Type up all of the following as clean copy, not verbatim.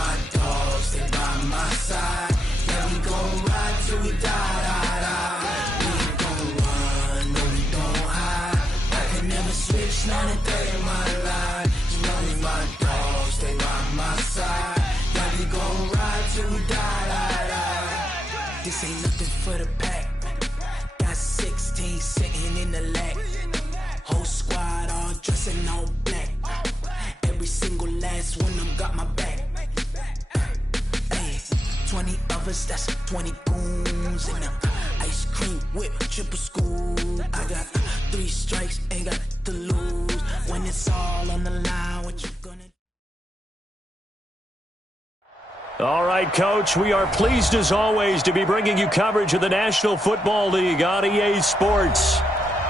my dogs, stay by my side. Yeah, we gon' ride till we die, die, die. We ain't gon' run, no, we don't hide. I can never switch, not a day in my life. You know we my dogs, stay by my side. Yeah, we gon' ride till we die, die, die. This ain't nothing for the pack. Got 16 sitting in the lag. Whole squad all dressing all black. Every single last one of them got my back. Hey, 20 of us, that's 20 goons in the ice cream whip, triple scoop. I got 3 strikes, ain't got to lose. When it's all on the line, what you gonna do? All right, Coach, we are pleased as always to be bringing you coverage of the National Football League on EA Sports.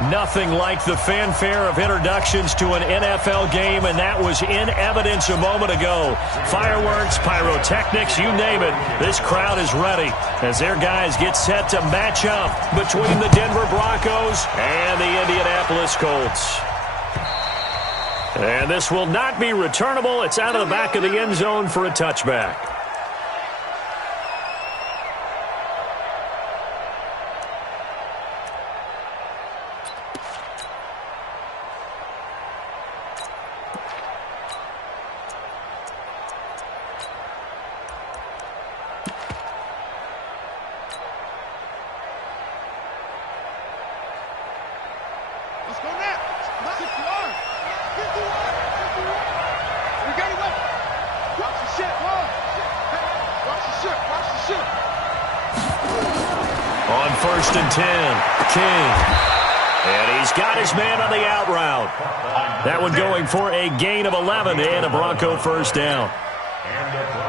Nothing like the fanfare of introductions to an NFL game, and that was in evidence a moment ago. Fireworks, pyrotechnics, you name it. This crowd is ready as their guys get set to match up between the Denver Broncos and the Indianapolis Colts. And this will not be returnable. It's out of the back of the end zone for a touchback. On 1st and 10, King. And he's got his man on the out route. That one going for a gain of 11 and a Bronco first down.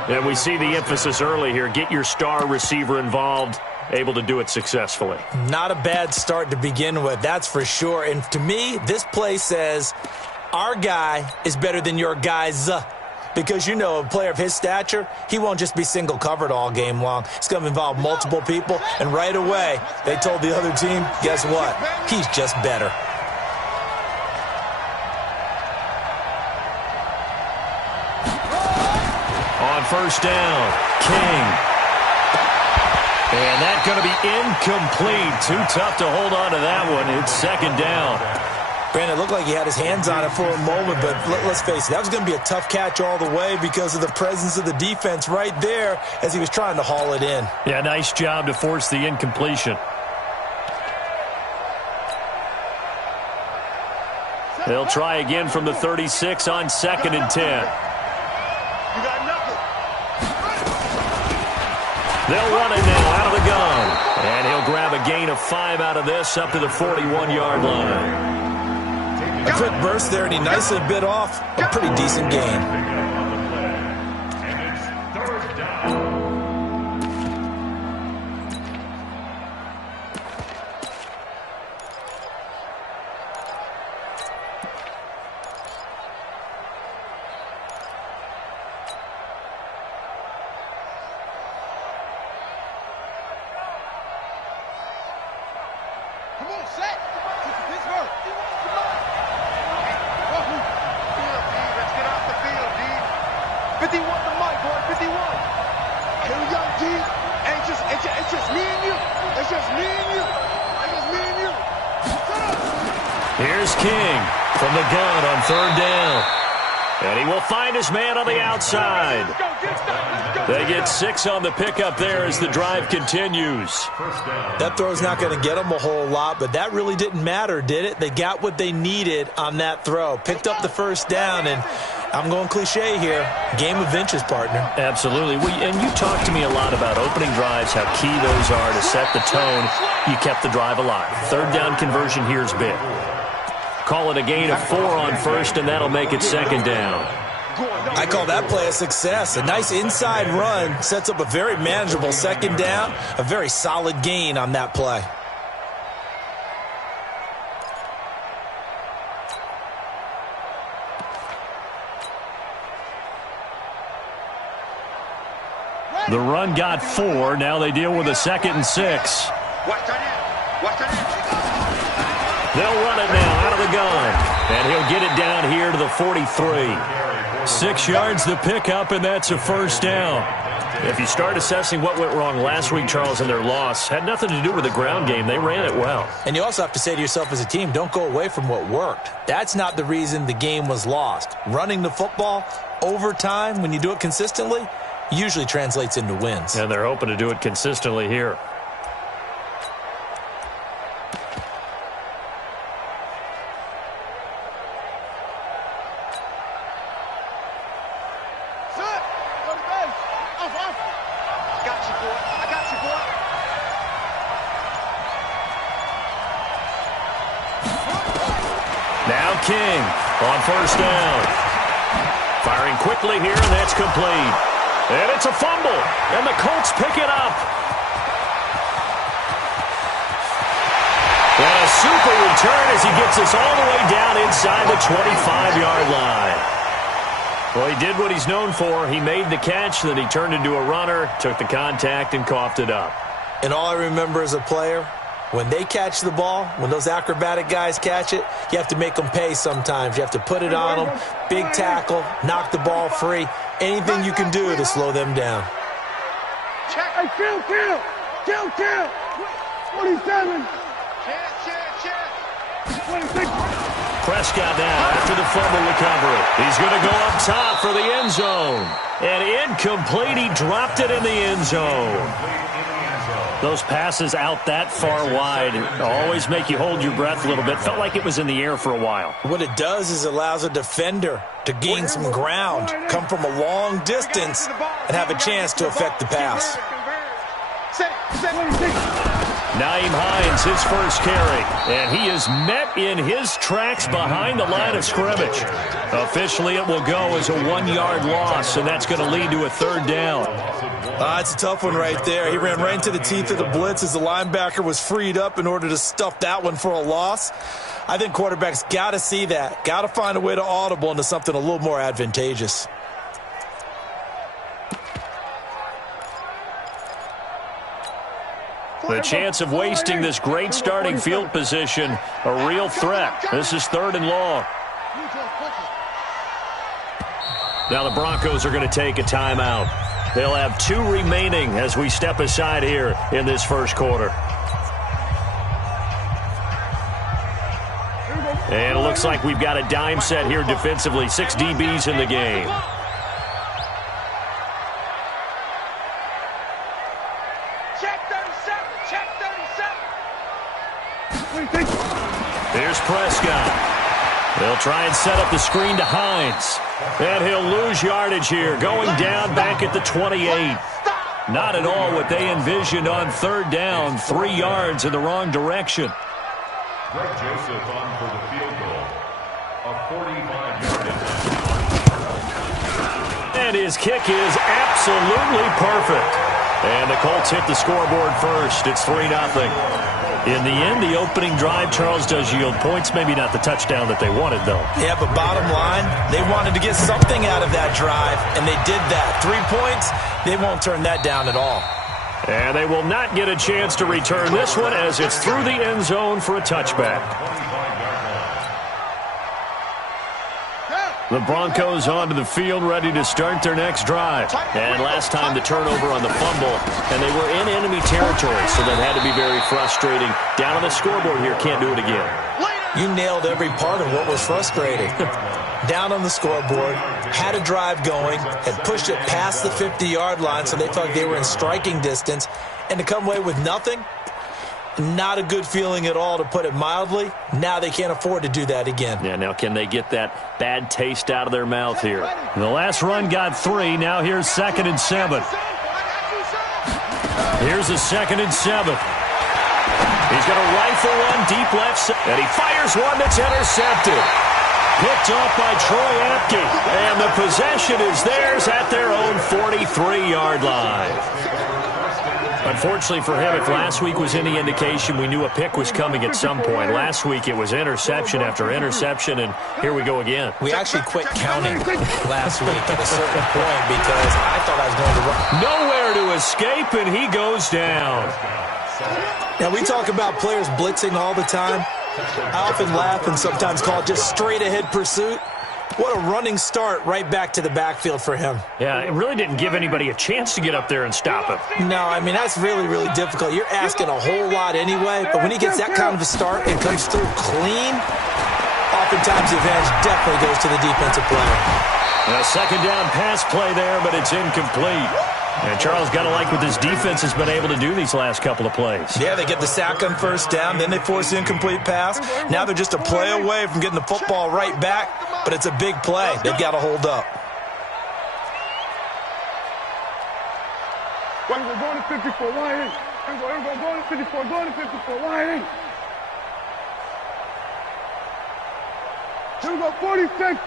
And we see the emphasis early here. Get your star receiver involved, able to do it successfully. Not a bad start to begin with, that's for sure. And to me, this play says our guy is better than your guy's. Because, you know, a player of his stature, he won't just be single covered all game long. It's going to involve multiple people. And right away, they told the other team, guess what? He's just better. On 1st down, King. And that's going to be incomplete. Too tough to hold on to that one. It's 2nd down. Brandon, it looked like he had his hands on it for a moment, but let's face it, that was going to be a tough catch all the way because of the presence of the defense right there as he was trying to haul it in. Yeah, nice job to force the incompletion. They'll try again from the 36 on 2nd and 10. You got nothing. They'll run it now out of the gun. And he'll grab a gain of 5 out of this up to the 41-yard line. A quick burst there, and he nicely bit off a pretty decent gain. Come on, set. Pittsburgh. Let's get off the field, D. 51 to Mike, boy, 51. Hey, young D, it's just me and you. It's just me and you. It's just me and you. Here's King from the gun on 3rd down. And he will find his man on the outside. They get 6 on the pickup there as the drive continues. That throw's not going to get them a whole lot, but that really didn't matter, did it? They got what they needed on that throw. Picked up the 1st down, and I'm going cliche here. Game of inches, partner. Absolutely. And you talked to me a lot about opening drives, how key those are to set the tone. You kept the drive alive. 3rd down conversion here's big. Call it a gain of 4 on 1st, and that'll make it 2nd down. I call that play a success. A nice inside run sets up a very manageable 2nd down. A very solid gain on that play. The run got 4. Now they deal with a 2nd and 6. They'll run it now out of the gun. And he'll get it down here to the 43. 6 yards the pickup, and that's a first down. If you start assessing what went wrong last week, Charles, in their loss, had nothing to do with the ground game. They ran it well. And you also have to say to yourself as a team, don't go away from what worked. That's not the reason the game was lost. Running the football over time, when you do it consistently, usually translates into wins. And they're hoping to do it consistently here. Now King on first down. Firing quickly here, and that's complete. And it's a fumble, and the Colts pick it up. And a super return as he gets us all the way down inside the 25-yard line. Well, he did what he's known for. He made the catch, then he turned into a runner, took the contact, and coughed it up. And all I remember as a player, when they catch the ball, when those acrobatic guys catch it, you have to make them pay sometimes. You have to put it on them, big tackle, knock the ball free, anything you can do to slow them down. Hey, kill. 27. 26. Prescott now after the fumble recovery. He's going to go up top for the end zone. And incomplete. He dropped it in the end zone. Those passes out that far wide always make you hold your breath a little bit. Felt like it was in the air for a while. What it does is it allows a defender to gain some ground, come from a long distance, and have a chance to affect the pass. Nyheim Hines, his first carry, and he is met in his tracks behind the line of scrimmage. Officially, it will go as a 1-yard loss, and that's going to lead to a third down. It's a tough one right there. He ran right into the teeth of the blitz as the linebacker was freed up in order to stuff that one for a loss. I think quarterbacks got to see that, got to find a way to audible into something a little more advantageous. The chance of wasting this great starting field position, a real threat. This is 3rd and long. Now the Broncos are going to take a timeout. They'll have 2 remaining as we step aside here in this first quarter. And it looks like we've got a dime set here defensively. 6 DBs in the game. Here's Prescott. They'll try and set up the screen to Hines. And he'll lose yardage here, going down back at the 28. Not at all what they envisioned on 3rd down. 3 yards in the wrong direction. Greg Joseph on for the field goal. A 45-yard attempt. And his kick is absolutely perfect. And the Colts hit the scoreboard first. It's 3-0. In the end, the opening drive, Charles, does yield points. Maybe not the touchdown that they wanted, though. Yeah, but bottom line, they wanted to get something out of that drive, and they did that. 3 points, they won't turn that down at all. And they will not get a chance to return this one as it's through the end zone for a touchback. The Broncos onto the field ready to start their next drive. And last time the turnover on the fumble, and they were in enemy territory, so that had to be very frustrating. Down on the scoreboard here, can't do it again. You nailed every part of what was frustrating. Down on the scoreboard, had a drive going, had pushed it past the 50-yard line so they felt like they were in striking distance, and to come away with nothing, not a good feeling at all, to put it mildly. Now they can't afford to do that again. Yeah, now can they get that bad taste out of their mouth here? The last run got 3. Now here's 2nd and 7. Here's a 2nd and 7. He's going to rifle one deep left side, and he fires one that's intercepted. Picked off by Troy Apke, and the possession is theirs at their own 43-yard line. Unfortunately for him, if last week was any indication, we knew a pick was coming at some point. Last week it was interception after interception, and here we go again. We actually quit counting last week at a certain point because I thought I was going to run. Nowhere to escape, and he goes down. Now, we talk about players blitzing all the time. I often laugh and sometimes call it just straight-ahead pursuit. What a running start right back to the backfield for him. Yeah, it really didn't give anybody a chance to get up there and stop him. No, I mean, that's really, really difficult. You're asking a whole lot anyway, but when he gets that kind of a start and comes through clean, oftentimes the advantage definitely goes to the defensive player. A second down pass play there, but it's incomplete. And Charles got to like what this defense has been able to do these last couple of plays. Yeah, they get the sack on first down, then they force the incomplete pass. Now they're just a play away from getting the football right back, but it's a big play. They've got to hold up. We're going to 54, wide in. We're going to 54, going to 54, wide in. Here we go, 46.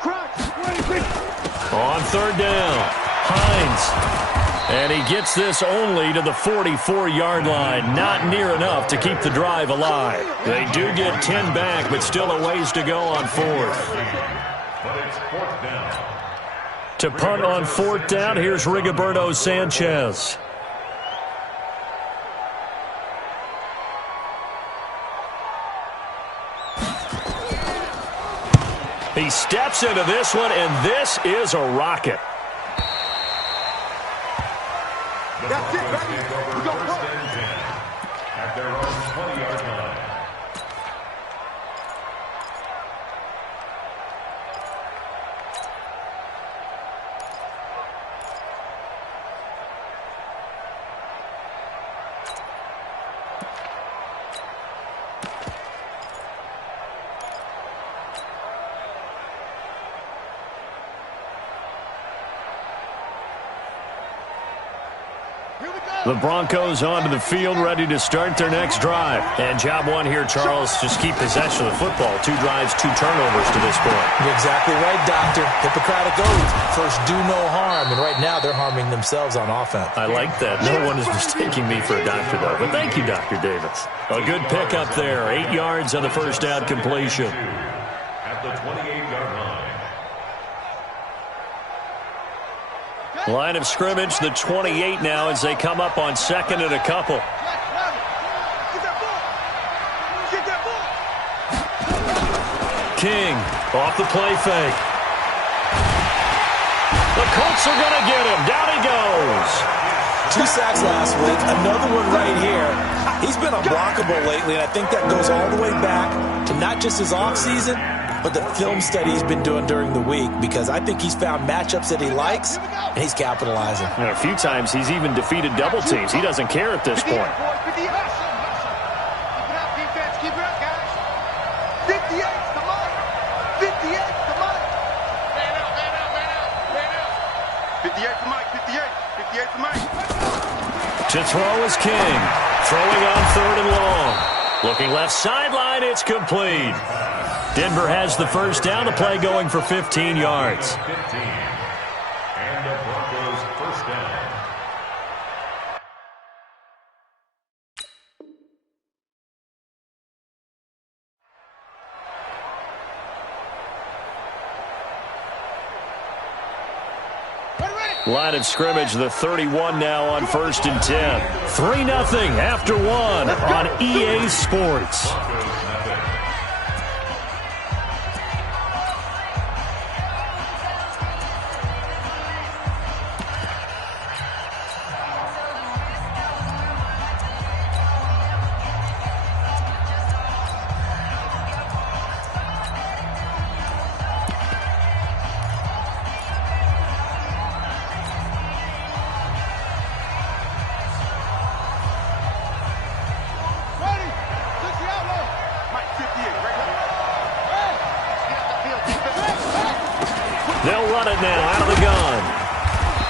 Crack, 26. On third down, Hines. And he gets this only to the 44-yard line. Not near enough to keep the drive alive. They do get 10 back, but still a ways to go on fourth. But it's fourth down. To punt on fourth down, here's Rigoberto Sanchez. He steps into this one, and this is a rocket. That's it, baby. We go First and 10 at their own 20-yard line. The Broncos onto the field, ready to start their next drive. And job one here, Charles, just keep possession of the football. 2 drives, 2 turnovers to this point. You're exactly right, Doctor. Hippocratic oath. First, do no harm. And right now, they're harming themselves on offense. I like that. No one is mistaking me for a doctor, though. But thank you, Dr. Davis. A good pickup there. 8 yards on the first down completion. At the 28-yard line. Line of scrimmage, the 28 now as they come up on second and a couple. King off the play fake. The Colts are going to get him. Down he goes. 2 sacks last week. Another one right here. He's been unblockable lately, and I think that goes all the way back to not just his offseason, but the film study he's been doing during the week, because I think he's found matchups that he likes, and he's capitalizing. And a few times he's even defeated double teams. He doesn't care at this point. Keep it up, defense. Keep it up, guys. 58's the mark. 58's the mark. Man out, man out, man out, man out. 58's the mark, 58. 58's the mark. To throw is King. Throwing on third and long. Looking left sideline, it's complete. Denver has the first down. The play going for 15 yards. 15. And the Broncos first down. Line of scrimmage, the 31 now on first and 10. 3-0 after 1 on EA Sports. They'll run it now out of the gun.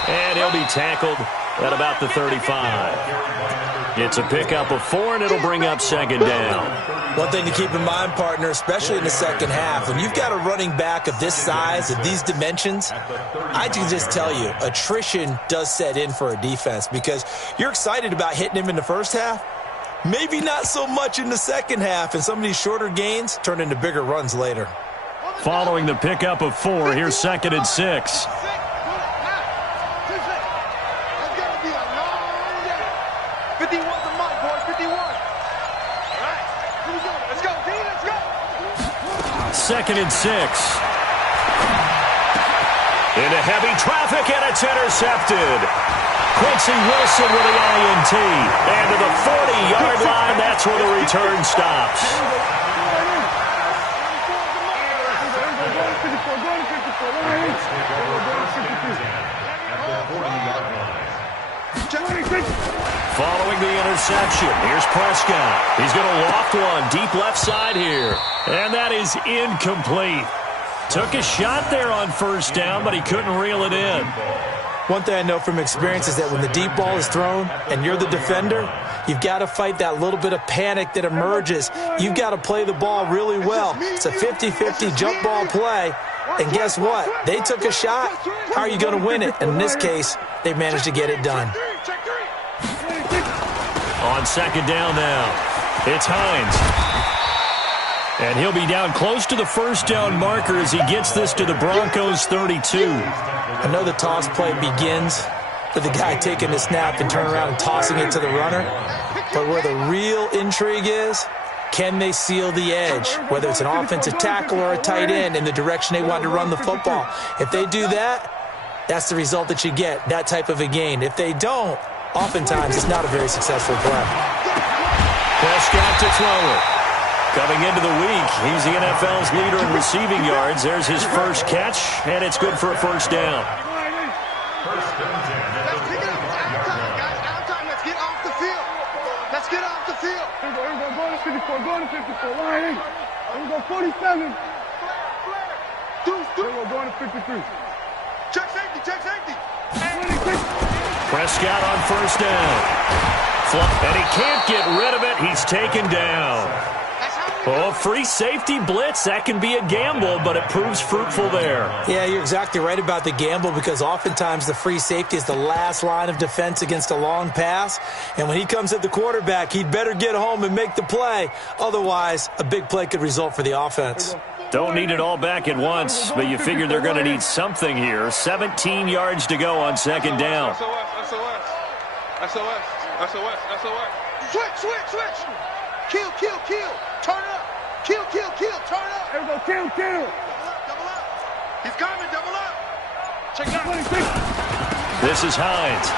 And he'll be tackled at about the 35. It's a pickup of 4, and it'll bring up second down. One thing to keep in mind, partner, especially in the second half, when you've got a running back of this size, of these dimensions, I can just tell you, attrition does set in for a defense, because you're excited about hitting him in the first half, maybe not so much in the second half, and some of these shorter gains turn into bigger runs later. Following the pickup of 4, here's second and 6. Second and 6. Into heavy traffic, and it's intercepted. Quincy Wilson with the INT. And to the 40-yard line, that's where the return stops. Following the interception, here's Prescott. He's going to loft one deep left side here. And that is incomplete. Took a shot there on first down, but he couldn't reel it in. One thing I know from experience is that when the deep ball is thrown and you're the defender, you've got to fight that little bit of panic that emerges. You've got to play the ball really well. It's a 50-50 jump ball play. And guess what? They took a shot. How are you going to win it? And in this case, they managed to get it done. On second down now, it's Hines. And he'll be down close to the first down marker as he gets this to the Broncos 32. I know the toss play begins with the guy taking the snap and turning around and tossing it to the runner. But where the real intrigue is, can they seal the edge, whether it's an offensive tackle or a tight end, in the direction they want to run the football? If they do that, that's the result that you get, that type of a gain. If they don't, oftentimes it's not a very successful play. Prescott to throw it. Coming into the week, he's the NFL's leader in receiving yards. There's his first catch, and it's good for a first down. First and 10 at the 45-yard line. Out of time, let's get off the field. Let's get off the field. Here we go, go to 54, go to 54. Line 8. Here we go, 47. Deuce. Here we go, go to 53. Check safety, check safety. 26. Prescott on first down. And he can't get rid of it. He's taken down. Oh, free safety blitz. That can be a gamble, but it proves fruitful there. Yeah, you're exactly right about the gamble, because oftentimes the free safety is the last line of defense against a long pass. And when he comes at the quarterback, he'd better get home and make the play. Otherwise, a big play could result for the offense. Don't need it all back at once, but you figure they're going to need something here. 17 yards to go on second down. SOS. Switch. Kill. Turn up. Kill. Turn up. Here we go, kill. Double up. He's coming. Double up. Check it out. 26. This is Hines.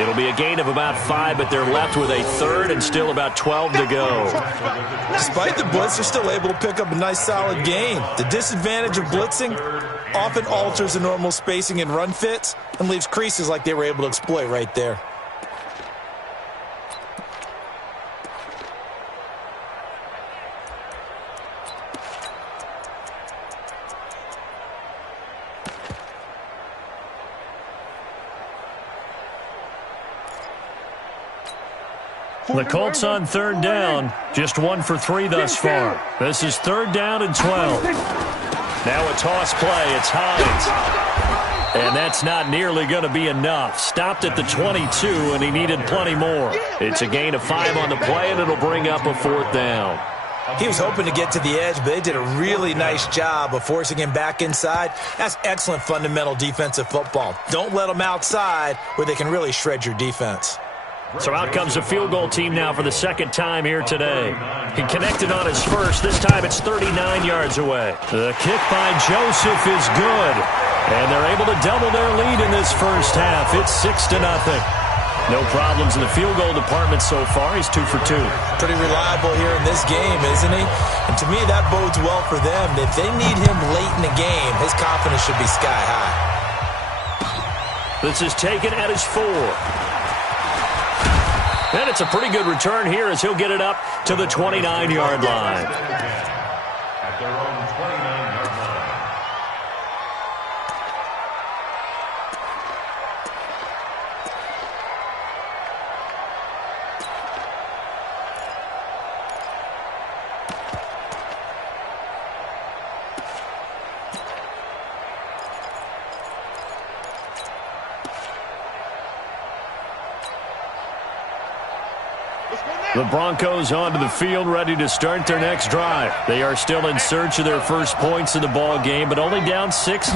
It'll be a gain of about 5, but they're left with a third and still about 12 to go. Despite the blitz, they're still able to pick up a nice solid gain. The disadvantage of blitzing often alters the normal spacing and run fits and leaves creases like they were able to exploit right there. The Colts on third down, just 1 for 3 thus far. This is third down and 12. Now a toss play, it's Hines. And that's not nearly going to be enough. Stopped at the 22, and he needed plenty more. It's a gain of 5 on the play, and it'll bring up a fourth down. He was hoping to get to the edge, but they did a really nice job of forcing him back inside. That's excellent fundamental defensive football. Don't let them outside where they can really shred your defense. So out comes the field goal team now for the second time here today. He connected on his first. This time it's 39 yards away. The kick by Joseph is good. And they're able to double their lead in this first half. It's 6-0. No problems in the field goal department so far. He's 2 for 2. Pretty reliable here in this game, isn't he? And to me, that bodes well for them. If they need him late in the game, his confidence should be sky high. This is taken at his 4. And it's a pretty good return here as he'll get it up to the 29-yard line. At their own 29-yard line. The Broncos onto the field, ready to start their next drive. They are still in search of their first points in the ball game, but only down 6-0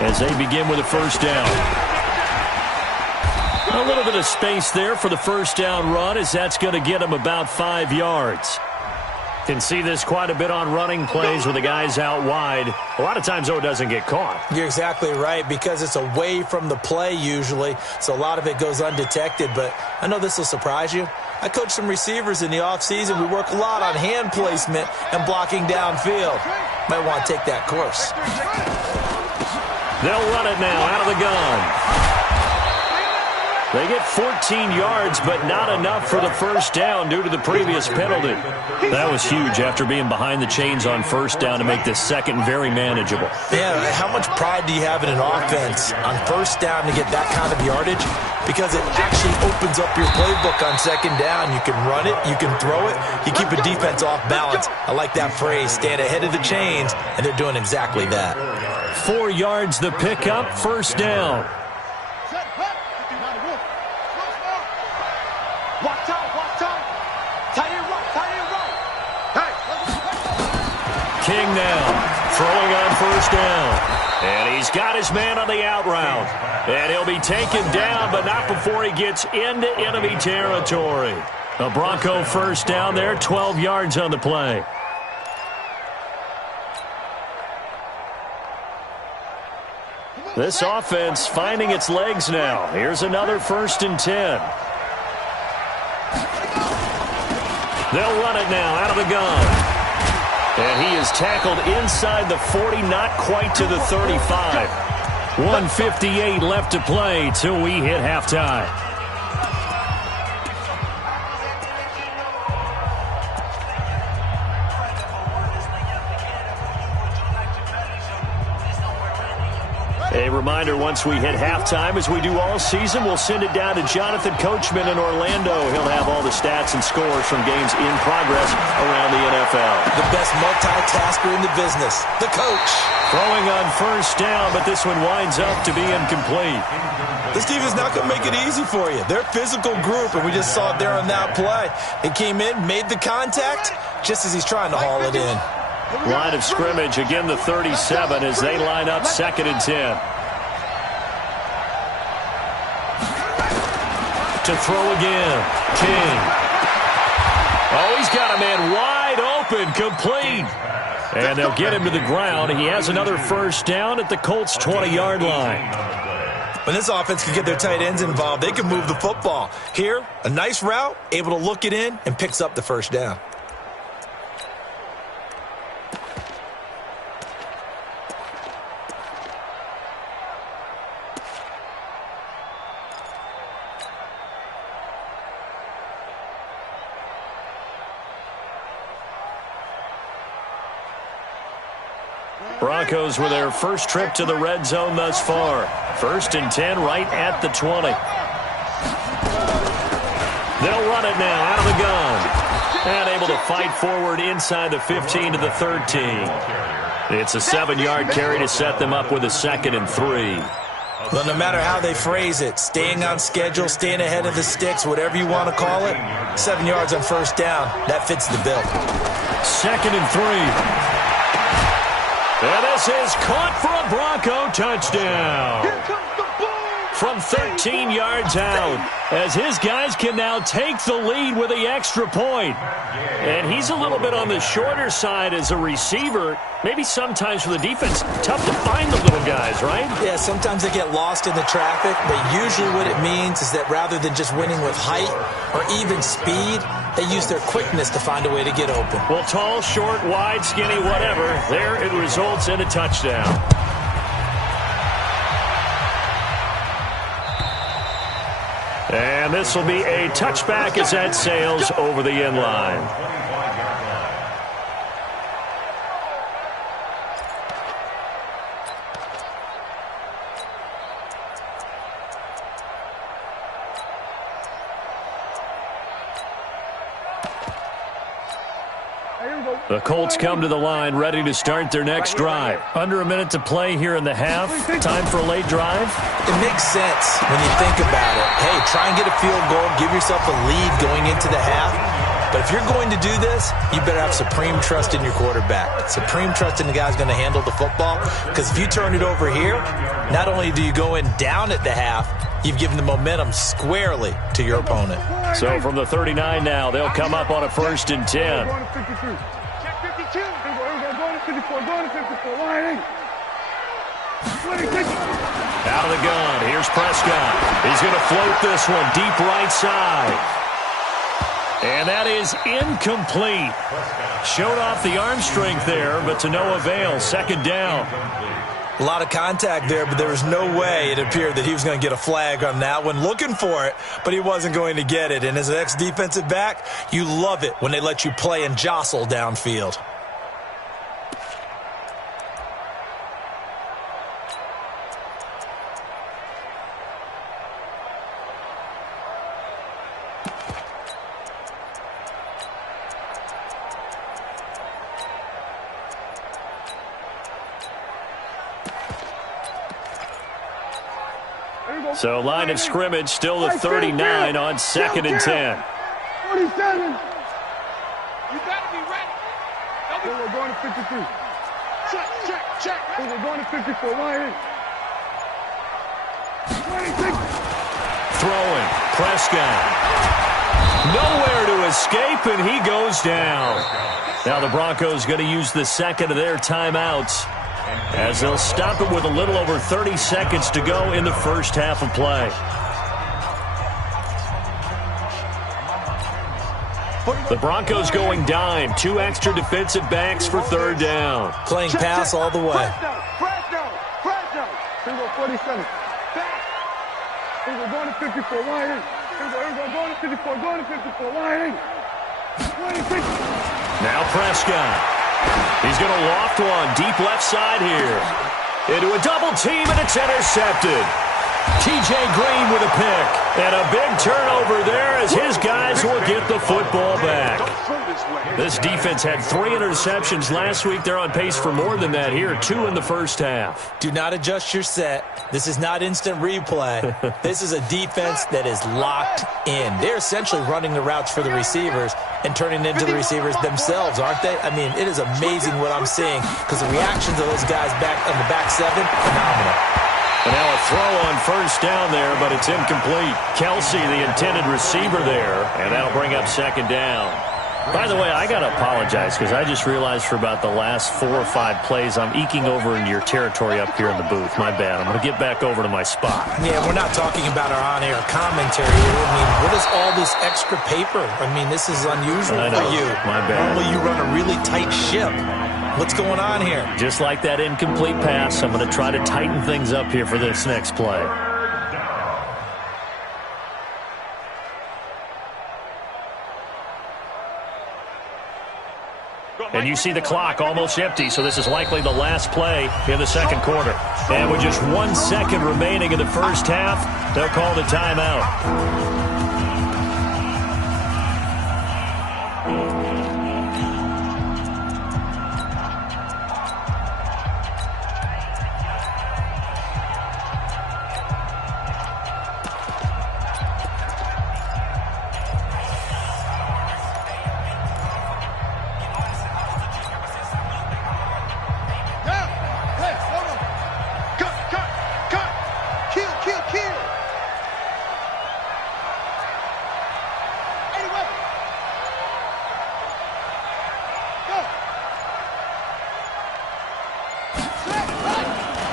as they begin with a first down. A little bit of space there for the first down run, as that's going to get them about 5 yards. Can see this quite a bit on running plays with the guys out wide. A lot of times, though, it doesn't get caught. You're exactly right, because it's away from the play usually, so a lot of it goes undetected. But I know this will surprise you. I coach some receivers in the offseason. We work a lot on hand placement and blocking downfield. Might want to take that course. They'll run it now out of the gun. They get 14 yards, but not enough for the first down due to the previous penalty. That was huge after being behind the chains on first down to make this second very manageable. Yeah, how much pride do you have in an offense on first down to get that kind of yardage? Because it actually opens up your playbook on second down. You can run it, you can throw it, you keep a defense off balance. I like that phrase, stand ahead of the chains, and they're doing exactly that. 4 yards the pickup, first down. King now, throwing on first down. And he's got his man on the out route. And he'll be taken down, but not before he gets into enemy territory. A Bronco first down there, 12 yards on the play. This offense finding its legs now. Here's another 1st and 10. They'll run it now out of the gun. And he is tackled inside the 40, not quite to the 35. 1:58 left to play till we hit halftime. A reminder, once we hit halftime, as we do all season, we'll send it down to Jonathan Coachman in Orlando. He'll have all the stats and scores from games in progress around the NFL. The best multitasker in the business, the coach. Throwing on first down, but this one winds up to be incomplete. This team is not going to make it easy for you. They're a physical group, and we just saw it there on that play. It came in, made the contact, just as he's trying to haul it in. Line of scrimmage, again the 37 as they line up 2nd and 10. To throw again, King. Oh, he's got a man wide open, complete. And they'll get him to the ground. He has another first down at the Colts' 20-yard line. When this offense can get their tight ends involved, they can move the football. Here, a nice route, able to look it in, and picks up the first down. Broncos with their first trip to the red zone thus far. 1st and 10 right at the 20. They'll run it now out of the gun. And able to fight forward inside the 15 to the 13. It's a 7-yard carry to set them up with a 2nd and 3. Well, no matter how they phrase it, staying on schedule, staying ahead of the sticks, whatever you want to call it, 7 yards on first down, that fits the bill. 2nd and 3. And this is caught for a Bronco touchdown. From 13 yards out, as his guys can now take the lead with the extra point. And he's a little bit on the shorter side as a receiver. Maybe sometimes for the defense, tough to find the little guys, right? Yeah, sometimes they get lost in the traffic, but usually what it means is that rather than just winning with height or even speed, they use their quickness to find a way to get open. Well, tall, short, wide, skinny, whatever, there it results in a touchdown. And this will be a touchback as that sails over the end line. The Colts come to the line, ready to start their next drive. Under a minute to play here in the half. Time for a late drive. It makes sense when you think about it. Hey, try and get a field goal, give yourself a lead going into the half. But if you're going to do this, you better have supreme trust in your quarterback. Supreme trust in the guy who's going to handle the football. Because if you turn it over here, not only do you go in down at the half, you've given the momentum squarely to your opponent. So from the 39 now, they'll come up on a 1st and 10. Going to 53. Check 52. Going to 54. Going to 54. Line 26. Out of the gun. Here's Prescott. He's going to float this one deep right side. And that is incomplete. Showed off the arm strength there, but to no avail. 2nd down. A lot of contact there, but there was no way it appeared that he was going to get a flag on that one. Looking for it, but he wasn't going to get it. And as an ex-defensive back, you love it when they let you play and jostle downfield. So line of scrimmage still the 39 on 2nd and 10. 47. You better be ready. We're going to 53. Check. We're going to 54. Line 26. Throwing. Prescott. Nowhere to escape, and he goes down. Now the Broncos going to use the second of their timeouts, as they'll stop it with a little over 30 seconds to go in the first half of play. The Broncos going dime. 2 extra defensive backs for 3rd down. Playing pass all the way. Here we go, 47. Here we go, going to 54. Line 8. Here we go, going to 54. Going to 54. Line 8. 26. Now Prescott. He's going to loft one deep left side here. Into a double team, and it's intercepted. T.J. Green with a pick. And a big turnover there as his guys will get the football back. This defense had 3 interceptions last week. They're on pace for more than that here. 2 in the first half. Do not adjust your set. This is not instant replay. This is a defense that is locked in. They're essentially running the routes for the receivers and turning into the receivers themselves, aren't they? I mean, it is amazing what I'm seeing because the reactions of those guys back on the back 7, phenomenal. And now a throw on 1st down there, but it's incomplete. Kelsey, the intended receiver there, and that'll bring up 2nd down. By the way, I got to apologize because I just realized for about the last 4 or 5 plays I'm eking over into your territory up here in the booth. My bad. I'm going to get back over to my spot. Yeah, we're not talking about our on-air commentary. I mean, what is all this extra paper? I mean, this is unusual for you. My bad. Normally you run a really tight ship. What's going on here? Just like that incomplete pass, I'm going to try to tighten things up here for this next play. And you see the clock almost empty, so this is likely the last play in the 2nd quarter. And with just 1 second remaining in the first half, they'll call the timeout.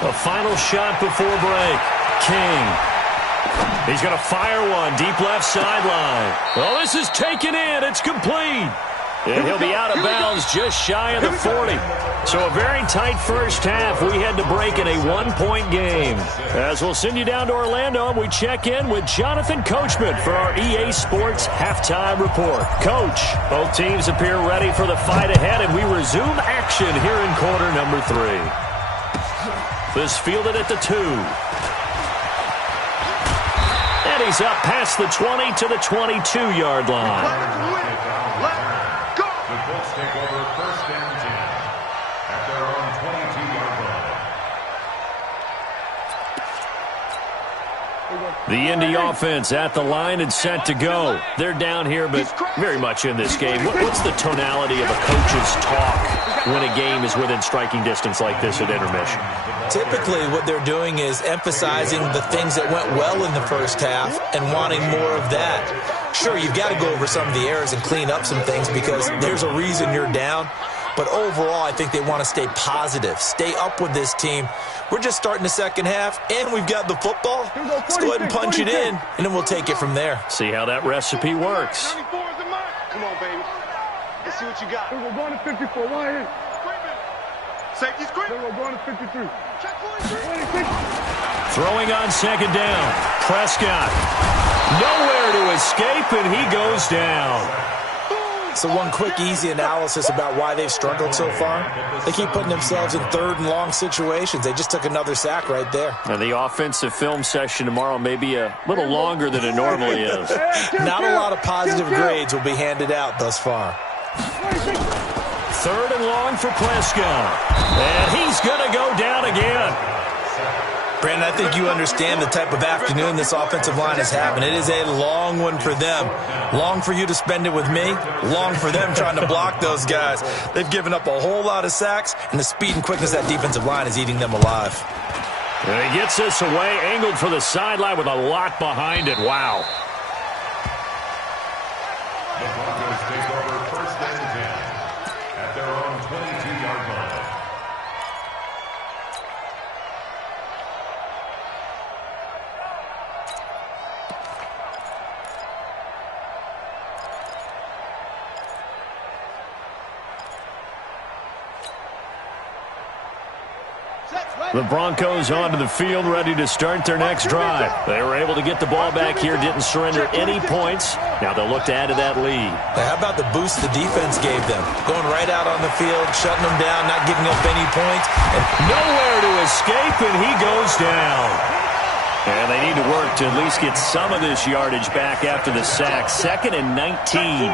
A final shot before break. King. He's going to fire one deep left sideline. Oh, this is taken in. It's complete. And he'll be out of bounds just shy of the 40. So a very tight first half. We had to break in a 1-point game. As we'll send you down to Orlando, we check in with Jonathan Coachman for our EA Sports Halftime Report. Coach, both teams appear ready for the fight ahead, and we resume action here in quarter number 3. This fielded at the 2. And he's up past the 20 to the 22-yard line. The Colts take over 1st and 10 at their own 22-yard The Indy offense at the line and set to go. They're down here, but very much in this game. What's the tonality of a coach's talk when a game is within striking distance like this at intermission? Typically, what they're doing is emphasizing the things that went well in the first half and wanting more of that. Sure, you've got to go over some of the errors and clean up some things because there's a reason you're down. But overall, I think they want to stay positive, stay up with this team. We're just starting the second half, and we've got the football. Let's go ahead and punch it in, and then we'll take it from there. See how that recipe works. Come on, baby. Let's see what you got. We're going to 54. Why? Safety screen. We're going to 53. Check 43. Throwing on second down. Prescott. Nowhere to escape, and he goes down. So one quick, easy analysis about why they've struggled so far. They keep putting themselves in third and long situations. They just took another sack right there. And the offensive film session tomorrow may be a little longer than it normally is. Not a lot of positive grades will be handed out thus far. Third and long for Prescott. And he's going to go down again. Brandon, I think you understand the type of afternoon this offensive line is having. It is a long one for them. Long for you to spend it with me. Long for them trying to block those guys. They've given up a whole lot of sacks, and the speed and quickness of that defensive line is eating them alive. And he gets this away, angled for the sideline with a lot behind it. Wow. The Broncos take over first and 10 at their own 22-yard line. The Broncos onto the field, ready to start their next drive. They were able to get the ball back here, didn't surrender any points. Now they'll look to add to that lead. How about the boost the defense gave them? Going right out on the field, shutting them down, not giving up any points. And nowhere to escape, and he goes down. And they need to work to at least get some of this yardage back after the sack. 2nd and 19.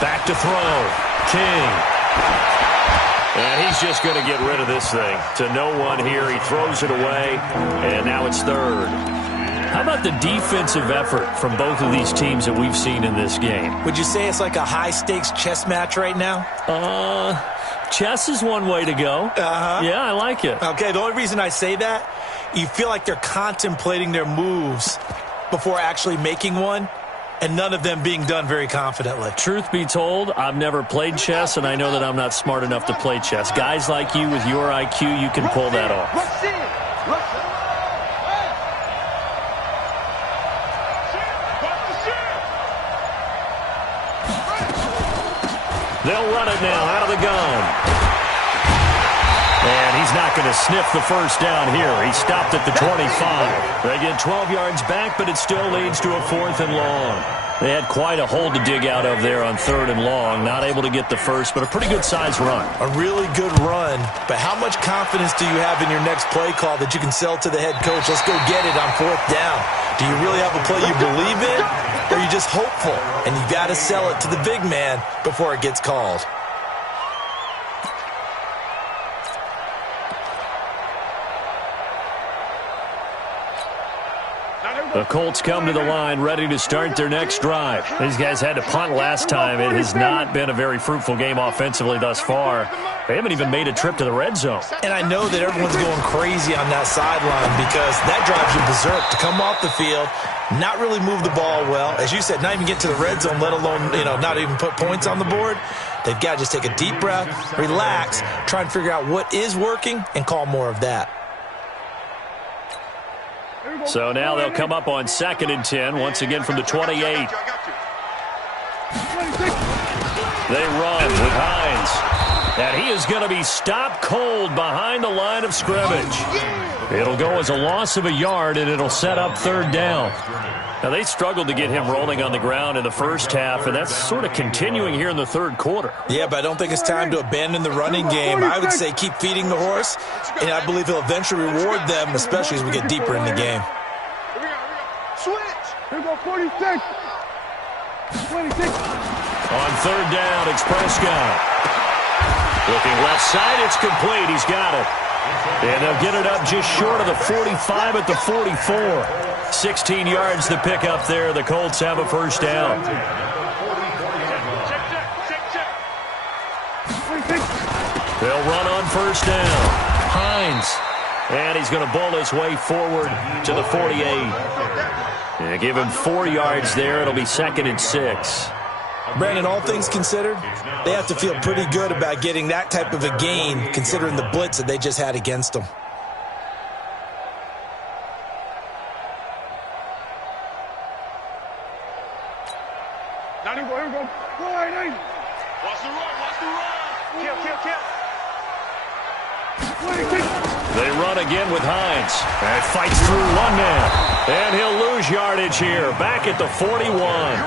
Back to throw. King. And he's just going to get rid of this thing. To no one here. He throws it away. And now it's third. How about the defensive effort from both of these teams that we've seen in this game? Would you say it's like a high-stakes chess match right now? Chess is one way to go. Yeah, I like it. Okay, the only reason I say that, you feel like they're contemplating their moves before actually making one, and none of them being done very confidently. Truth be told, I've never played chess, and I know that I'm not smart enough to play chess. Guys like you with your IQ, you can pull that off. They'll run it now out of the gun. And he's not going to sniff the first down here. He stopped at the 25. They get 12 yards back, but it still leads to a 4th and long. They had quite a hole to dig out of there on 3rd and long. Not able to get the first, but a pretty good-sized run. A really good run, but how much confidence do you have in your next play call that you can sell to the head coach? Let's go get it on 4th down. Do you really have a play you believe in, or are you just hopeful? And you got to sell it to the big man before it gets called. The Colts come to the line, ready to start their next drive. These guys had to punt last time. It has not been a very fruitful game offensively thus far. They haven't even made a trip to the red zone. And I know that everyone's going crazy on that sideline because that drives you berserk to come off the field, not really move the ball well. As you said, not even get to the red zone, let alone, not even put points on the board. They've got to just take a deep breath, relax, try and figure out what is working, and call more of that. So now they'll come up on 2nd and 10, once again from the 28. They run with Hines. And he is going to be stopped cold behind the line of scrimmage. It'll go as a loss of a yard, and it'll set up 3rd down. Now, they struggled to get him rolling on the ground in the first half, and that's sort of continuing here in the 3rd quarter. Yeah, but I don't think it's time to abandon the running game. I would say keep feeding the horse, and I believe he'll eventually reward them, especially as we get deeper in the game. Switch. Here we go, 46. 26. On third down, it's Prescott. Looking left side, it's complete. He's got it. And they'll get it up just short of the 45 at the 44. 16 yards to pick up there. The Colts have a first down. They'll run on first down. Hines. And he's going to bowl his way forward to the 48. And give him 4 yards there. It'll be 2nd and 6. Brandon, all things considered, they have to feel pretty good about getting that type of a gain considering the blitz that they just had against them. Now here we go. Right in. Watch the run, watch the run. Kill. 26. They run again with Hines. And fights through one man. And he'll lose yardage here. Back at the 41.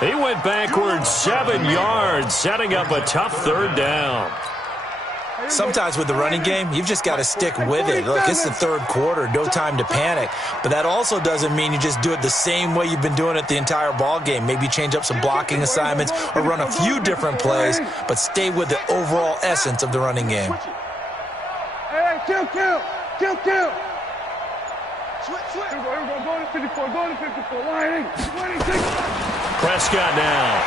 He went backwards 7 yards, setting up a tough third down. Sometimes with the running game, you've just got to stick with it. Look, it's the third quarter, no time to panic. But that also doesn't mean you just do it the same way you've been doing it the entire ball game. Maybe change up some blocking assignments or run a few different plays, but stay with the overall essence of the running game. Hey, kill. Switch. Here we go. Go to 54. Line in. 26. Prescott now.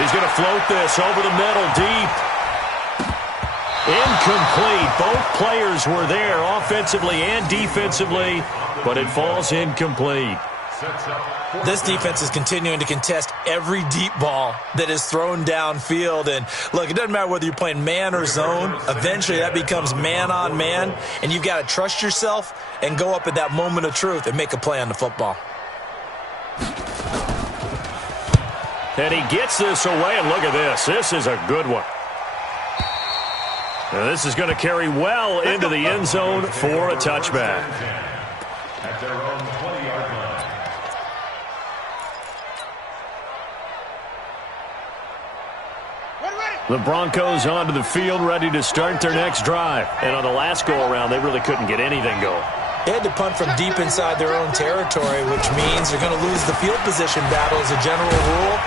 He's going to float this over the middle, deep. Incomplete. Both players were there offensively and defensively, but it falls incomplete. This defense is continuing to contest every deep ball that is thrown downfield. And look, it doesn't matter whether you're playing man or zone. Eventually that becomes man on man, and you've got to trust yourself and go up at that moment of truth and make a play on the football. And he gets this away, and look at this. This is a good one. Now, this is going to carry well into the end zone for a touchback. At their own 20-yard line. The Broncos onto the field, ready to start their next drive. And on the last go-around, they really couldn't get anything going. They had to punt from deep inside their own territory, which means they're going to lose the field position battle as a general rule.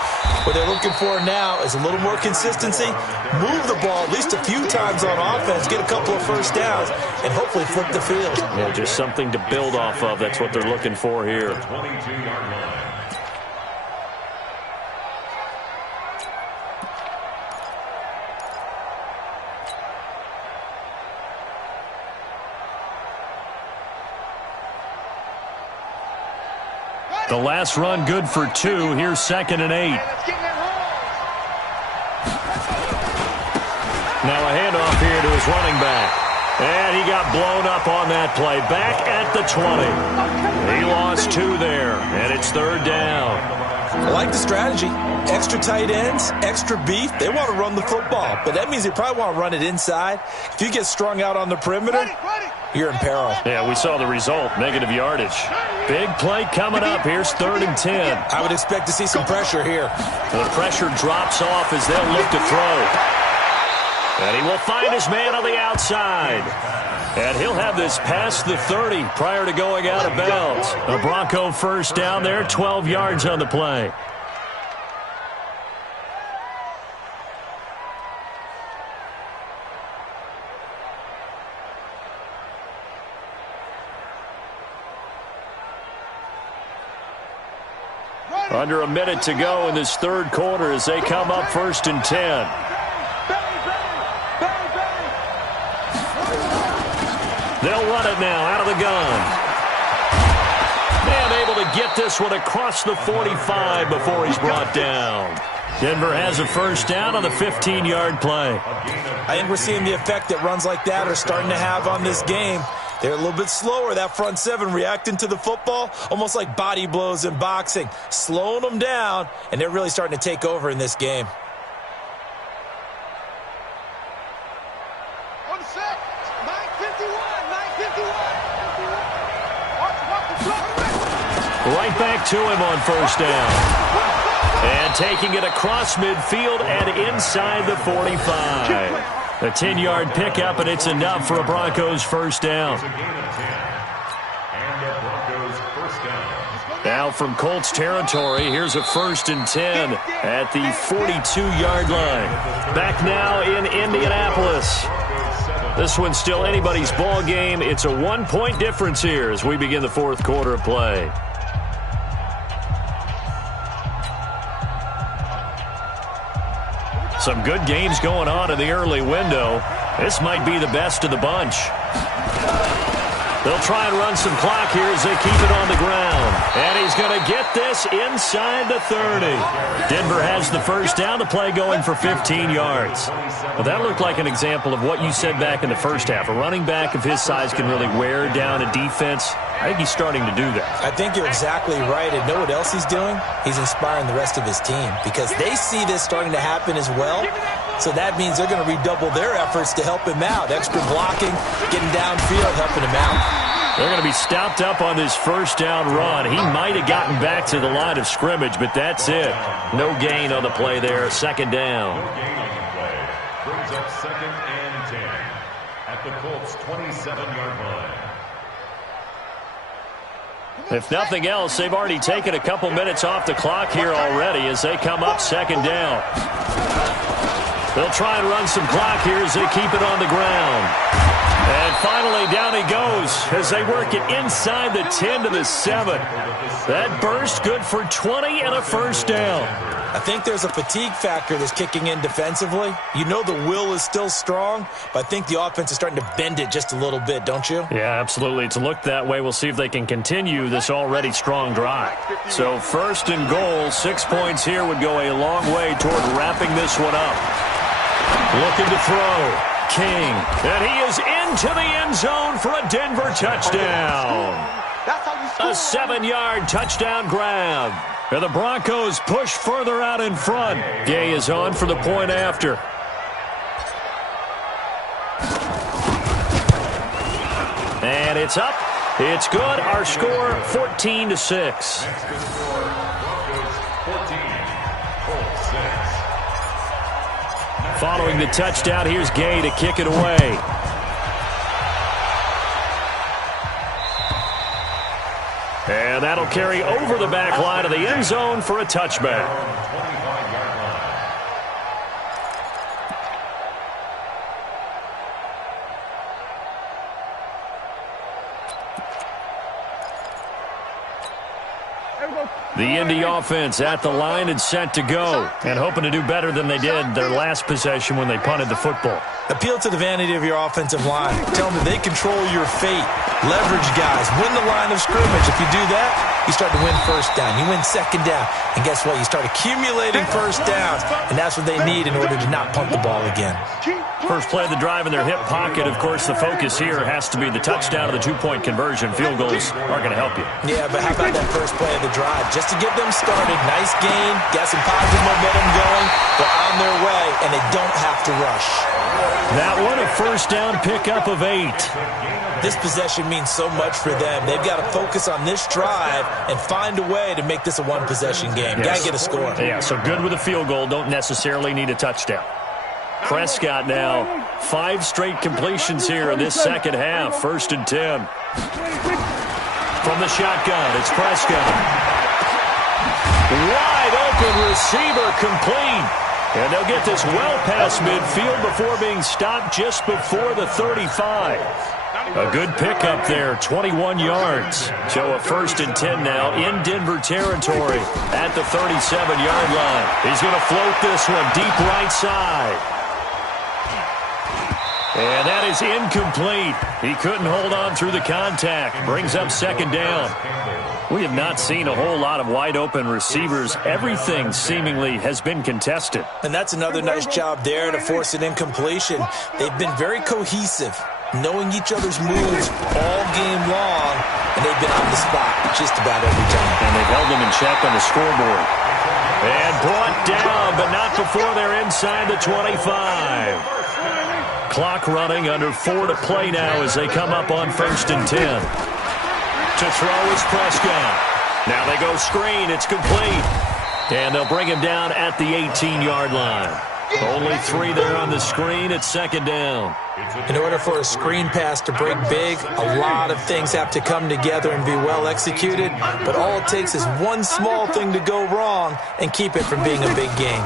What they're looking for now is a little more consistency, move the ball at least a few times on offense, get a couple of first downs, and hopefully flip the field. Yeah, just something to build off of. That's what they're looking for here. 22-yard line. The last run good for 2. Here's 2nd and 8. Now a handoff here to his running back. And he got blown up on that play. Back at the 20. He lost 2 there, and it's 3rd down. I like the strategy. Extra tight ends, extra beef. They want to run the football, but that means they probably want to run it inside. If you get strung out on the perimeter, you're in peril. Yeah, we saw the result, negative yardage. Big play coming up. Here's 3rd and 10. I would expect to see some pressure here. The pressure drops off as they'll look to throw. And he will find his man on the outside. And he'll have this past the 30 prior to going out of bounds. A Bronco first down there, 12 yards on the play. Under a minute to go in this third quarter as they come up 1st and 10. They'll run it now out of the gun. And able to get this one across the 45 before he's brought down. Denver has a first down on the 15-yard play. I think we're seeing the effect that runs like that are starting to have on this game. They're a little bit slower, that front seven, reacting to the football, almost like body blows in boxing, slowing them down, and they're really starting to take over in this game. On set, 9:51. Right back to him on first down. And taking it across midfield and inside the 45. A 10-yard pickup, and it's enough for a Broncos first down. And a Broncos first down. Now now from Colts territory. Here's a 1st and 10 at the 42-yard line. Back now in Indianapolis. This one's still anybody's ball game. It's a 1-point difference here as we begin the 4th quarter of play. Some good games going on in the early window. This might be the best of the bunch. They'll try and run some clock here as they keep it on the ground. And he's going to get this inside the 30. Denver has the first down. The play going for 15 yards. Well, that looked like an example of what you said back in the first half. A running back of his size can really wear down a defense. I think he's starting to do that. I think you're exactly right. And know what else he's doing? He's inspiring the rest of his team because they see this starting to happen as well. So that means they're going to redouble their efforts to help him out. Extra blocking, getting downfield, helping him out. They're going to be stopped up on this first down run. He might have gotten back to the line of scrimmage, but that's it. No gain on the play there. 2nd down. No gain on the play. Brings up 2nd and 10 at the Colts' 27-yard line. If nothing else, they've already taken a couple minutes off the clock here already as they come up 2nd down. They'll try and run some clock here as they keep it on the ground. And finally, down he goes as they work it inside the 10 to the 7. That burst good for 20 and a first down. I think there's a fatigue factor that's kicking in defensively. You know the will is still strong, but I think the offense is starting to bend it just a little bit, don't you? Yeah, absolutely. It's looked that way. We'll see if they can continue this already strong drive. So 1st and goal, 6 points here would go a long way toward wrapping this one up. Looking to throw. King. And he is into the end zone for a Denver touchdown. A 7-yard touchdown grab. And the Broncos push further out in front. Gay is on for the point after. And it's up. It's good. Our score 14-6. Following the touchdown, here's Gay to kick it away. And that'll carry over the back line of the end zone for a touchback. The Indy offense at the line and set to go. And hoping to do better than they did their last possession when they punted the football. Appeal to the vanity of your offensive line. Tell them that they control your fate. Leverage guys. Win the line of scrimmage. If you do that, you start to win first down. You win 2nd down. And guess what? You start accumulating first downs. And that's what they need in order to not punt the ball again. First play of the drive in their hip pocket. Of course, the focus here has to be the touchdown of the 2-point conversion. Field goals aren't going to help you. Yeah, but how about that first play of the drive? Just to get them started. Nice gain. Got some positive momentum going. They're on their way, and they don't have to rush. That one, a first down pickup of 8. This possession means so much for them. They've got to focus on this drive and find a way to make this a one-possession game. Got to get a score. Yeah, so good with a field goal. Don't necessarily need a touchdown. Prescott now, 5 straight completions here in this second half. 1st and 10. From the shotgun, it's Prescott. Wide open receiver complete. And they'll get this well past midfield before being stopped just before the 35. A good pickup there, 21 yards. So a 1st and 10 now in Denver territory at the 37-yard line. He's going to float this one deep right side. And that is incomplete. He couldn't hold on through the contact. Brings up 2nd down. We have not seen a whole lot of wide-open receivers. Everything seemingly has been contested. And that's another nice job there to force an incompletion. They've been very cohesive, knowing each other's moves all game long, and they've been on the spot just about every time. And they've held them in check on the scoreboard. And brought down, but not before they're inside the 25. Clock running, under 4 to play now as they come up on 1st and 10. To throw is Prescott. Now they go screen. It's complete. And they'll bring him down at the 18-yard line. Only 3 there on the screen at second down. In order for a screen pass to break big, a lot of things have to come together and be well executed, but all it takes is one small thing to go wrong and keep it from being a big game.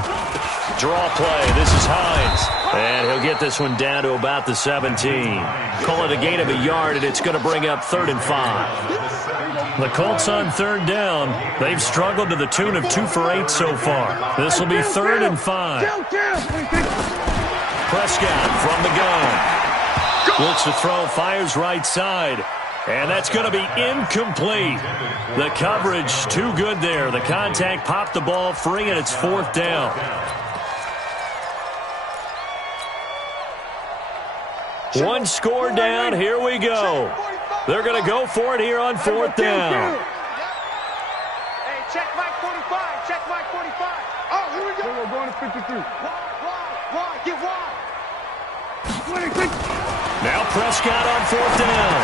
Draw play. This is Hines. And he'll get this one down to about the 17. Call it a gain of a yard, and it's going to bring up 3rd and 5. The Colts on 3rd down. They've struggled to the tune of 2 for 8 so far. This will be 3rd and 5. Prescott from the gun. Looks to throw, fires right side. And that's going to be incomplete. The coverage too good there. The contact popped the ball free, and it's 4th down. One score down. Here we go. They're going to go for it here on 4th down. Hey, check Mike 45. Check Mike 45. Oh, here we go. We're going to 53. Wide. Get wide. Now Prescott on 4th down.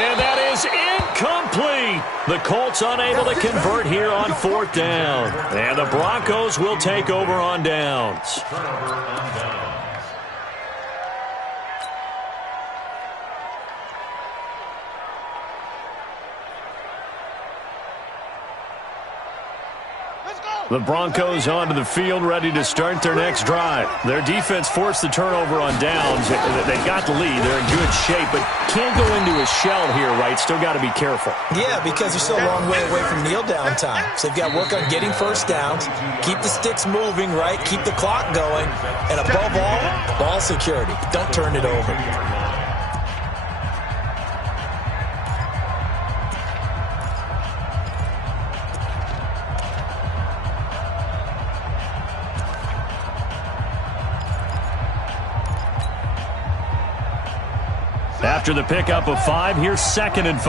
And that is incomplete. The Colts unable to convert here on 4th down. And the Broncos will take over on downs. The Broncos onto the field, ready to start their next drive. Their defense forced the turnover on downs. They got the lead. They're in good shape, but can't go into a shell here, right? Still got to be careful. Yeah, because they're still a long way away from kneel down time. So they've got to work on getting first downs, keep the sticks moving, right? Keep the clock going, and above all, ball security. Don't turn it over. After the pickup of 5, here's 2nd and 5.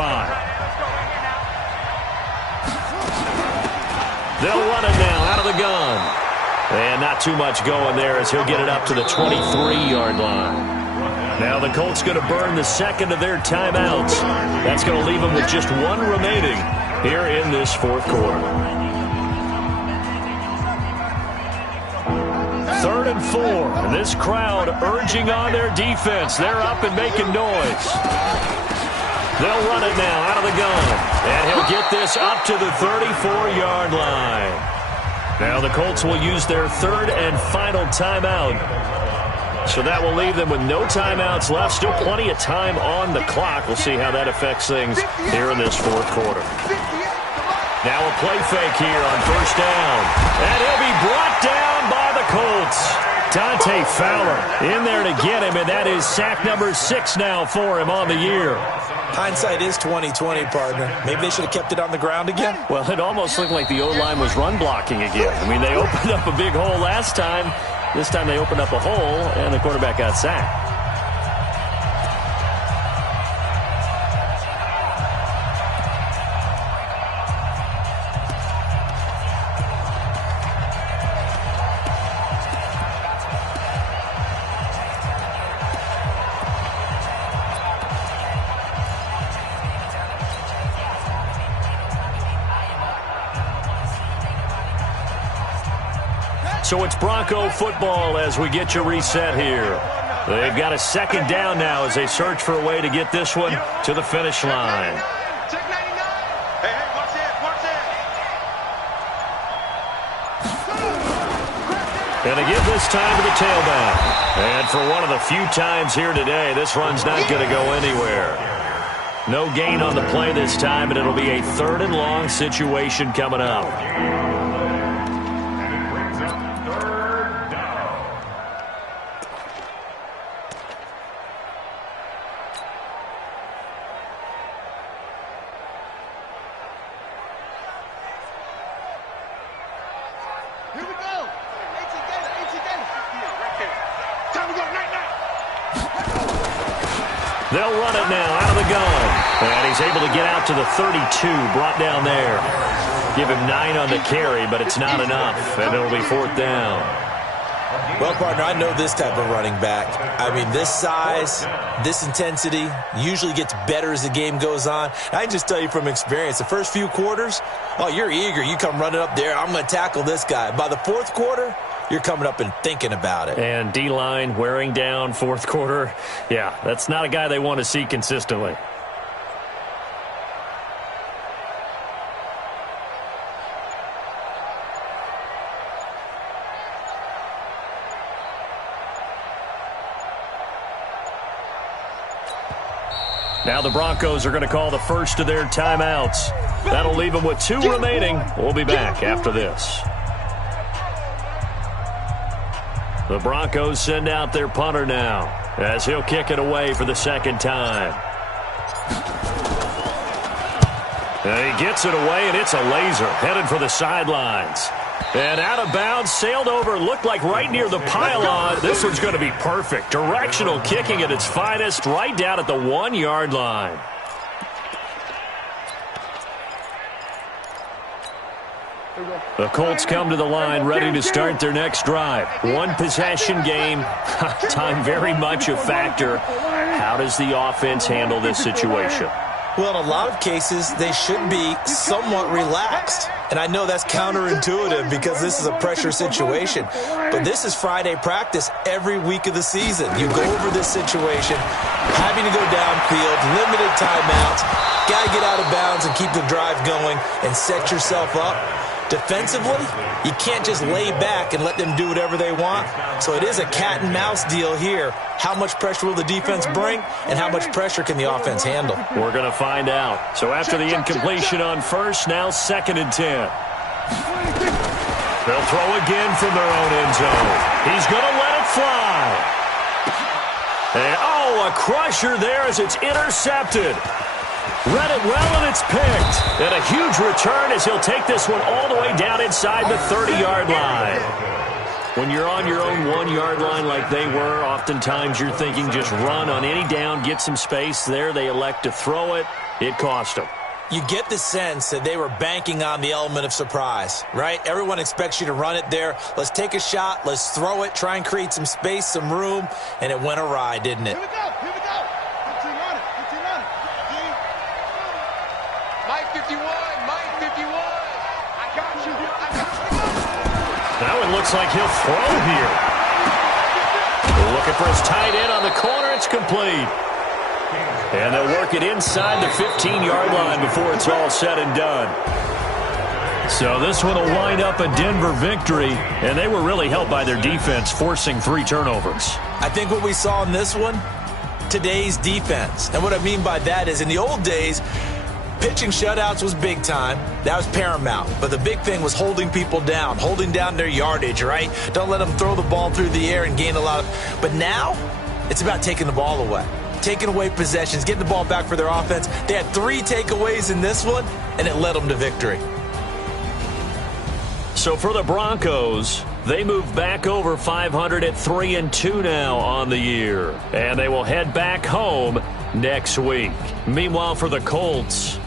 They'll run it now out of the gun. And not too much going there as he'll get it up to the 23-yard line. Now the Colts going to burn the second of their timeouts. That's going to leave them with just 1 remaining here in this 4th quarter. 3rd and 4. And this crowd urging on their defense. They're up and making noise. They'll run it now out of the gun. And he'll get this up to the 34-yard line. Now the Colts will use their 3rd and final timeout. So that will leave them with no timeouts left. Still plenty of time on the clock. We'll see how that affects things here in this 4th quarter. Now a play fake here on 1st down. And he'll be brought down by the Colts. Dante Fowler in there to get him, and that is sack number 6 now for him on the year. Hindsight is 20/20, partner. Maybe they should have kept it on the ground again. Well, it almost looked like the O-line was run blocking again. I mean, they opened up a big hole last time. This time they opened up a hole, and the quarterback got sacked. So it's Bronco football as we get you reset here. They've got a 2nd down now as they search for a way to get this one to the finish line. Check 99. Hey, watch that. And again this time to the tailback. And for one of the few times here today, this run's not going to go anywhere. No gain on the play this time, and it'll be a 3rd and long situation coming up. They'll run it now out of the gun. And he's able to get out to the 32, brought down there. Give him 9 on the carry, but it's not enough. And it'll be 4th down. Well, partner, I know this type of running back. I mean, this size, this intensity usually gets better as the game goes on. I can just tell you from experience, the first few quarters, oh, you're eager. You come running up there, I'm going to tackle this guy. By the fourth quarter, you're coming up and thinking about it. And D-line wearing down fourth quarter. Yeah, that's not a guy they want to see consistently. Now the Broncos are going to call the first of their timeouts. That'll leave them with 2 remaining. We'll be back after this. The Broncos send out their punter now as he'll kick it away for the second time. And he gets it away, and it's a laser headed for the sidelines. And out of bounds, sailed over, looked like right near the pylon. This one's going to be perfect. Directional kicking at its finest, right down at the 1-yard line. The Colts come to the line ready to start their next drive. One possession game. Time very much a factor. How does the offense handle this situation? Well, in a lot of cases, they should be somewhat relaxed. And I know that's counterintuitive because this is a pressure situation. But this is Friday practice every week of the season. You go over this situation, having to go downfield, limited timeouts, got to get out of bounds and keep the drive going and set yourself up. Defensively, you can't just lay back and let them do whatever they want. So it is a cat and mouse deal here. How much pressure will the defense bring, and how much pressure can the offense handle? We're going to find out. So after the incompletion on first, now 2nd and 10. They'll throw again from their own end zone. He's going to let it fly. And, oh, a crusher there as it's intercepted. Read it well, and it's picked. And a huge return as he'll take this one all the way down inside the 30-yard line. When you're on your own 1-yard line like they were, oftentimes you're thinking just run on any down, get some space. There they elect to throw it. It cost them. You get the sense that they were banking on the element of surprise, right? Everyone expects you to run it there. Let's take a shot. Let's throw it. Try and create some space, some room. And it went awry, didn't it? Here we go. Here we go. 15 on it. 15 on it. Mike 51. Mike 51. I got you. I got you. That one looks like he'll throw here. Looking for his tight end on the corner. It's complete. And they'll work it inside the 15-yard line before it's all said and done. So this one will wind up a Denver victory, and they were really helped by their defense, forcing 3 turnovers. I think what we saw in this one, today's defense. And what I mean by that is in the old days, pitching shutouts was big time. That was paramount. But the big thing was holding people down, holding down their yardage, right? Don't let them throw the ball through the air and gain a lot of... But now, it's about taking the ball away. Taking away possessions, getting the ball back for their offense. They had 3 takeaways in this one, and it led them to victory. So for the Broncos, they move back over 500 at 3-2 now on the year. And they will head back home next week. Meanwhile, for the Colts,